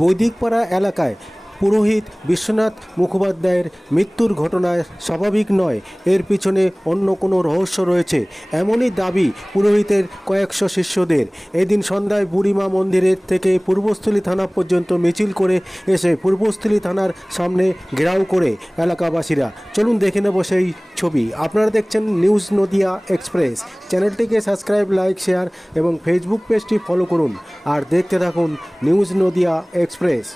বৈদিকপাড়া এলাকায় পুরোহিত বিশ্বনাথ মুখোপাধ্যায়ের মৃত্যুর ঘটনায় স্বাভাবিক নয়, এর পিছনে অন্য কোনো রহস্য রয়েছে, এমনই দাবি পুরোহিতের কয়েকশো শিষ্যদের। এদিন সন্ধ্যায় বুড়িমা মন্দিরের থেকে পূর্বস্থলী থানা পর্যন্ত মিছিল করে এসে পূর্বস্থলী থানার সামনে ঘেরাও করে এলাকাবাসীরা। চলুন দেখে নেব সেই ছবি। আপনারা দেখছেন নিউজ নদিয়া এক্সপ্রেস। চ্যানেলটিকে সাবস্ক্রাইব, লাইক, শেয়ার এবং ফেসবুক পেজটি ফলো করুন আর দেখতে থাকুন নিউজ নদিয়া এক্সপ্রেস।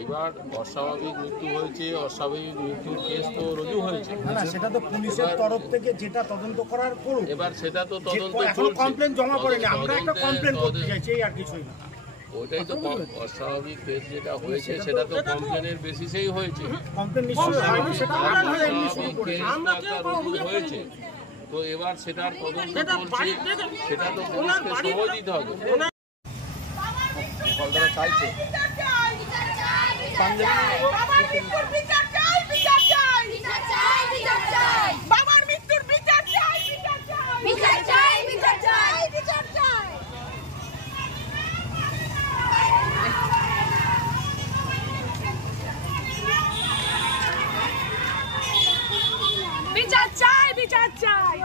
এইবার অস্বাভাবিক মৃত্যু হয়েছে, অস্বাভাবিক মৃত্যুর কেস তো রুজু হয়েছে, সেটা তো পুলিশের তরফ থেকে যেটা তদন্ত করার করুন। এবার সেটা তো তদন্ত এখন কমপ্লেন জমা করেনি, আমরা একটা কমপ্লেন করতে চাইছি, আর কিছুই না। ওইটাই তো অস্বাভাবিক কেস যেটা হয়েছে সেটা তো কমপ্লেনের বেসিসেই হয়েছে। কমপ্লেন নিশ্চয়ই হয়নি, সেটা আমরা এমনি শুরু করেছি। হয়েছে তো এবার সেটার তদন্ত চলছে, সেটা তো পুলিশকে সময় দিতে হবে। ফলদারা চাইছে বাবার মৃত্যুর বিচার চাই, বিচার চাই, বিচার চাই, বিচার চাই। বিচার চাই, বিচার চাই।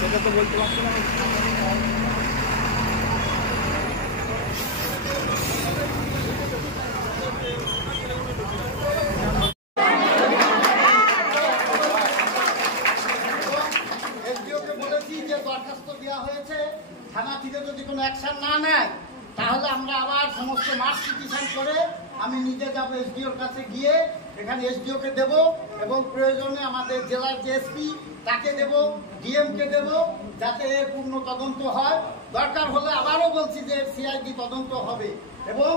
সেটা তো বলতে পারছি না। থানা থেকে যদি কোনো অ্যাকশন না নেয় তাহলে আমরা আবার সমস্ত মাস পিটিশন করে আমি নিজে যাব এসডিওর কাছে গিয়ে এখানে এসডিওকে দেব এবং প্রয়োজনে আমাদের জেলার যে এসপি তাকে দেব, ডিএমকে দেব, যাতে এর পূর্ণ তদন্ত হয়। দরকার হলে আবারও বলছি যে সিআইডি তদন্ত হবে এবং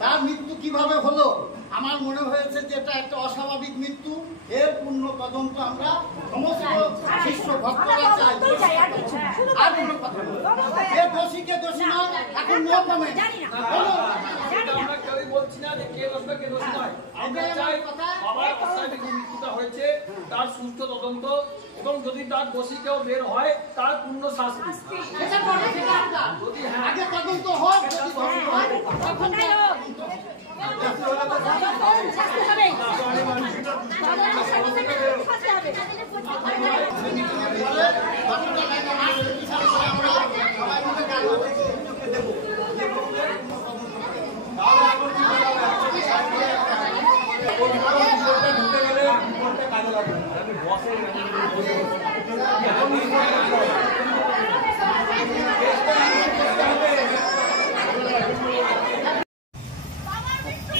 তার মৃত্যু কিভাবে হলো আমার মনে হয়েছে যে এটা একটা অস্বাভাবিক মৃত্যু, এর পূর্ণ তদন্ত আমরা সমস্ত শিষ্য ভক্তরা চাই। আর কোনো কথা নয়, কে দোষী কে দোষী নয় এখন নো কমেন্ট। আমরা কেউই বলছি না যে কে দোষী কে দোষী নয়, আমরা চাই বাবার অস্বাভাবিক মৃত্যুটা হয়েছে তার সুষ্ঠু তদন্ত এবং যদি তার দোষী কেউ বের হয় তার পূর্ণ শাস্তি। আগে তদন্ত হোক, যদি দোষী হয় তখন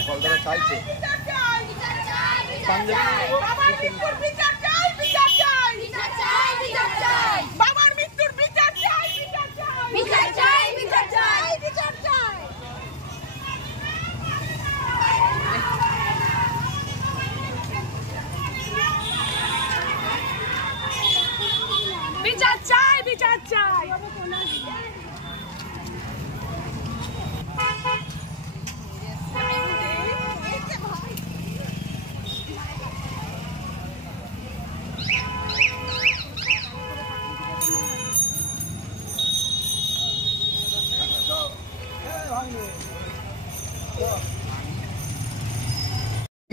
ফলদারা চাইছে বাবার মৃত্যুর বিচার চাই, বিচার চাই, বিচার চাই, বিচার চাই। বাবার মৃত্যুর বিচার চাই, বিচার চাই, বিচার চাই, বিচার চাই, বিচার চাই। বিচার চাই, বিচার চাই।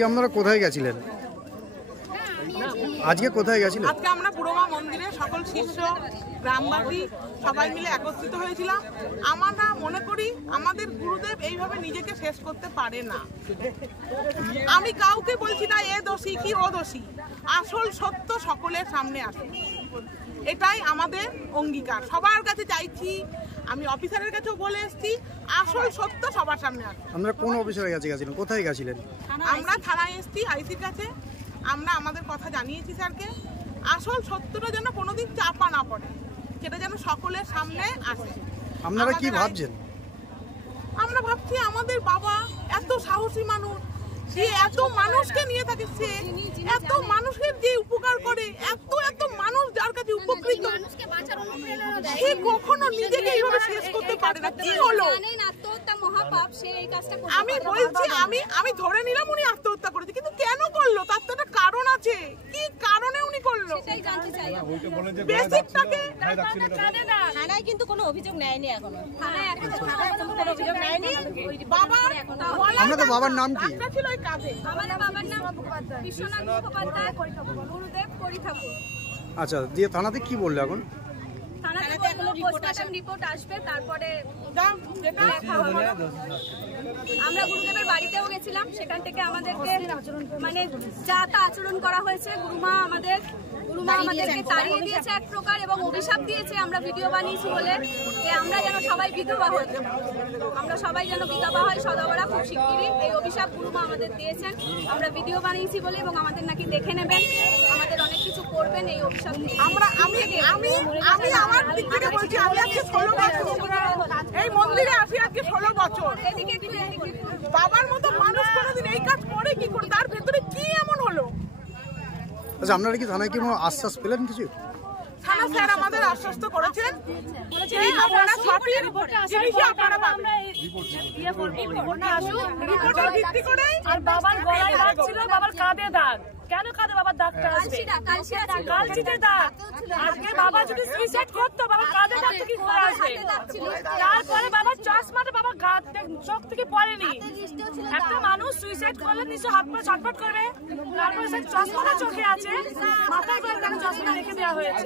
আপনারা কোথায় গেছিলেন? আজকে কোথায় গেছিলেন? আজকে আমরা বুড়োমা মন্দিরে সকল শিষ্য গ্রামবাসী সবাই মিলে একত্রিত হয়েছিলাম। আমরা মনে করি আমাদের গুরুদেব এইভাবে নিজেকে শেষ করতে পারে না। আমি কাউকে বলছি না এ দোষী কি ও দোষী, আসল সত্য সকলের সামনে আসে, এটাই আমাদের অঙ্গীকার। সবার কাছে চাইছি, আমি অফিসারের কাছেও বলে এসেছি, আসল সত্য সবার সামনে আসে। আমরা কোন অফিসারের কাছে গেছিলেন, কোথায় গেছিলেন? আমরা থানায় এসেছি, আইসির কাছে। আমরা আমাদের কথা জানিয়েছি স্যারকে, আসল সত্যটা যেন কোনোদিন চাপা না পড়ে, সেটা যেন সকলের সামনে আসে। আপনারা কি ভাবছেন? আমরা ভাবছি আমাদের বাবা এত সাহসী মানুষ, যে এত মানুষকে নিয়ে থাকে, সে এত মানুষের যে উপকার করে, এত এত মানুষ যার কাছে উপকৃত, সে কখনো নিজেকে এইভাবে শেষ করতে পারে না। কি হলো? আমি বলছি, আমি ধরে নিলাম উনি আত্মহত্যা করেছে, কিন্তু কেন করলো তার তো একটা কারণ আছে। কি কারণে উনি করলো? বেসিকটাকে থানায় কিন্তু কোনো অভিযোগ নেয়নি এখনো। থানায় এখনো কোনো অভিযোগ নেয়নি। বাবা, আপনাদের বাবার নাম কি? ছিল ওই কাজে। আমাদের বাবার নাম বিশ্বনাথ মুখোপাধ্যায়, গুরুদেব করি ঠাকুর। আচ্ছা, দিয়ে থানাতে কি বললো এখন? থানাতে এখনো পোস্টমর্টম রিপোর্ট আসবে, তারপরে আমরা গুরুদেবের বাড়িতেও গেছিলাম, সেখান থেকে আমাদেরকে মানে যা তা আচরণ করা হয়েছে। গুরুমা আমাদেরকে তাড়িয়ে দিয়েছে এক প্রকার, এবং অভিশাপ দিয়েছে। আমরা ভিডিও বানিয়েছি বলে যে আমরা যেন সবাই বিধবা হই, আমরা সবাই যেন বিধবা হয় সদাগরা খুব শিগগিরই, এই অভিশাপ গুরুমা আমাদের দিয়েছেন। আমরা ভিডিও বানিয়েছি বলে, এবং আমাদের নাকি দেখে নেবেন, আমাদের অনেক কিছু করবেন এই অভিশাপ দিয়ে। আমি আমার দিক থেকে বলছি, আমি আজকে 16 বছর এই মন্দিরে আসি, আজকে 16 বছর। বাবার মতো মানুষ কোনোদিন এই কাজ করে কি করে? তার ভেতরে কি এমন হলো? আচ্ছা, আপনারা কি থানায় কি কোনো আশ্বাস পেলেন কিছু? থানা স্যার আমাদের আশ্বস্ত করেছেন যে আপনারা সঠিক জিনিসই আপনারা পাবেন। রিপোর্টের ভিত্তি করে। আর বাবার গলায় দাগ ছিল, বাবার কাঁধে দাগ। কেন কাঁধে বাবার দাগটা আসবে? কালচিতে দাগ। আজকে বাবা যদি সুইসাইড করতো, বাবার কাঁধে দাগ কি করে আসবে? তারপরে বাবার চশমাটা বাবার চোখ থেকে পড়েনি। একটা মানুষ সুইসাইড করলে নিশ্চয় হাত পা ছটফট করবে, তারপরে সে চশমাটা চোখে আছে, মাথায় করে তাকে চশমা রেখে দেওয়া হয়েছে।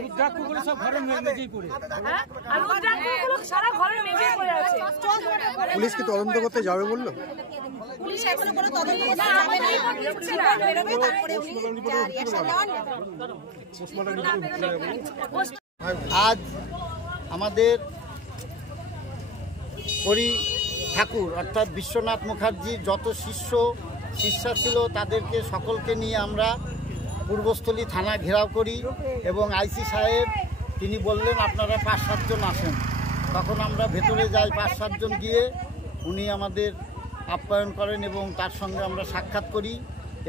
হ্যাঁ, আর রুদ্রাক্ষগুলো সারা ঘরের মেঝেই পড়ে আছে। পুলিশ কি তদন্ত করতে যাবে বললো? পুলিশ এখনো কোনো তদন্ত করতে যাবে না, বেরোবে, তারপরে উনি যা রিঅ্যাকশন নেওয়ার। আজ আমাদের করি ঠাকুর অর্থাৎ বিশ্বনাথ মুখার্জির যত শিষ্যা ছিল তাদেরকে সকলকে নিয়ে আমরা পূর্বস্থলী থানা ঘেরাও করি, এবং আইসি সাহেব তিনি বললেন আপনারা 5-7 জন আসেন। তখন আমরা ভেতরে যাই, 5-7 জন গিয়ে উনি আমাদের আপ্যায়ন করেন এবং তার সঙ্গে আমরা সাক্ষাৎ করি।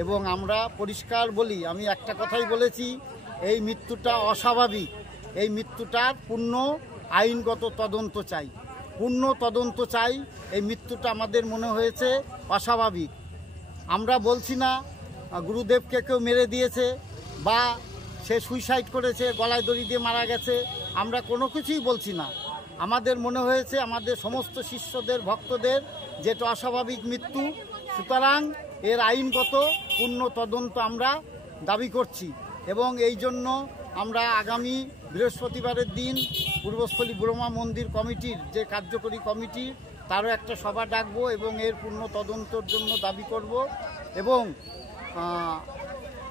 এবং আমরা পরিষ্কার বলি, আমি একটা কথাই বলেছি, এই মৃত্যুটা অস্বাভাবিক, এই মৃত্যুটার পূর্ণ আইনগত তদন্ত চাই, পূর্ণ তদন্ত চাই। এই মৃত্যুটা আমাদের মনে হয়েছে অস্বাভাবিক। আমরা বলছি না গুরুদেবকে কেউ মেরে দিয়েছে বা সে সুইসাইড করেছে, গলায় দড়ি দিয়ে মারা গেছে, আমরা কোনো কিছুই বলছি না। আমাদের মনে হয়েছে আমাদের সমস্ত শিষ্যদের ভক্তদের যেটা অস্বাভাবিক মৃত্যু, সুতরাং এর আইনগত পূর্ণ তদন্ত আমরা দাবি করছি। এবং এই জন্য আমরা আগামী বৃহস্পতিবারের দিন পূর্বস্থলী বুড়োমা মন্দির কমিটির যে কার্যকরী কমিটি তারও একটা সভা ডাকবো এবং এর পূর্ণ তদন্তের জন্য দাবি করব। এবং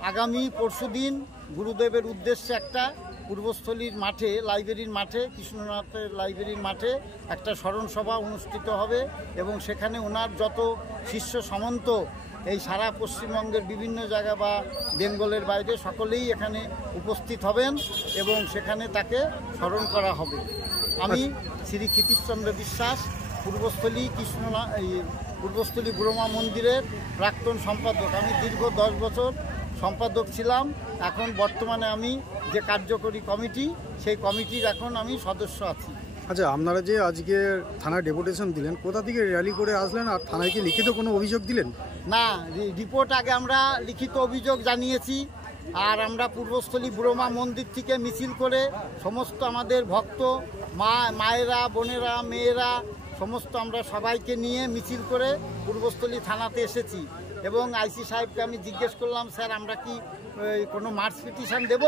আগামী পরশুদিন গুরুদেবের উদ্দেশ্যে একটা পূর্বস্থলীর মাঠে, লাইব্রেরির মাঠে, কৃষ্ণনাথের লাইব্রেরির মাঠে একটা স্মরণ সভা অনুষ্ঠিত হবে, এবং সেখানে ওনার যত শিষ্য সামন্ত এই সারা পশ্চিমবঙ্গের বিভিন্ন জায়গা বা বেঙ্গলের বাইরে সকলেই এখানে উপস্থিত হবেন এবং সেখানে তাকে স্মরণ করা হবে। আমি শ্রী ক্ষিতীশচন্দ্র বিশ্বাস, পূর্বস্থলী বুড়োমা মন্দিরের প্রাক্তন সম্পাদক। আমি দীর্ঘ 10 বছর সম্পাদক ছিলাম। এখন বর্তমানে আমি যে কার্যকরী কমিটি, সেই কমিটির এখন আমি সদস্য আছি। আচ্ছা, আপনারা যে আজকে থানায় ডেপুটেশন দিলেন, কোথা থেকে র্যালি করে আসলেন আর থানায় কি লিখিত কোনো অভিযোগ দিলেন? না, রিপোর্ট আগে আমরা লিখিত অভিযোগ জানিয়েছি, আর আমরা পূর্বস্থলী বুড়োমা মন্দির থেকে মিছিল করে সমস্ত আমাদের ভক্ত মায়েরা, বোনেরা, মেয়েরা সমস্ত আমরা সবাইকে নিয়ে মিছিল করে পূর্বস্থলী থানাতে এসেছি। এবং আইসি সাহেবকে আমি জিজ্ঞেস করলাম, স্যার আমরা কি কোনো মার্চ পিটিশন দেব?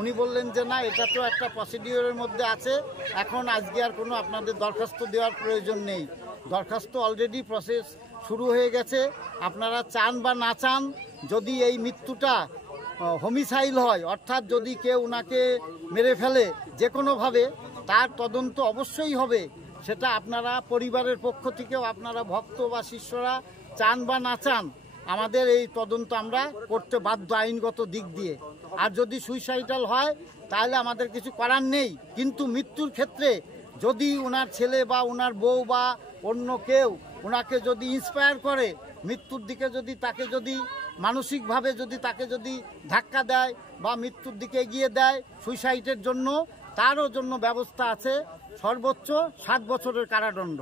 উনি বললেন যে না, এটা তো একটা প্রসিডিওরের মধ্যে আছে, এখন আজকে আর কোনো আপনাদের দরখাস্ত দেওয়ার প্রয়োজন নেই। দরখাস্ত অলরেডি প্রসেস শুরু হয়ে গেছে। আপনারা চান বা না চান, যদি এই মৃত্যুটা হোমিসাইড হয়, অর্থাৎ যদি কেউ ওনাকে মেরে ফেলে যে কোনোভাবে, তার তদন্ত অবশ্যই হবে। সেটা আপনারা পরিবারের পক্ষ থেকেও আপনারা ভক্ত বা শিষ্যরা চান বা না চান, আমাদের এই তদন্ত আমরা করতে বাধ্য আইনগত দিক দিয়ে। আর যদি সুইসাইডাল হয় তাহলে আমাদের কিছু করার নেই। কিন্তু মৃত্যুর ক্ষেত্রে যদি ওনার ছেলে বা ওনার বউ বা অন্য কেউ ওনাকে যদি ইন্সপায়ার করে, মৃত্যুর দিকে যদি তাকে যদি মানসিকভাবে যদি তাকে যদি ধাক্কা দেয় বা মৃত্যুর দিকে এগিয়ে দেয় সুইসাইডের জন্য, তারও জন্য ব্যবস্থা আছে, সর্বোচ্চ 7 বছরের কারাদণ্ড।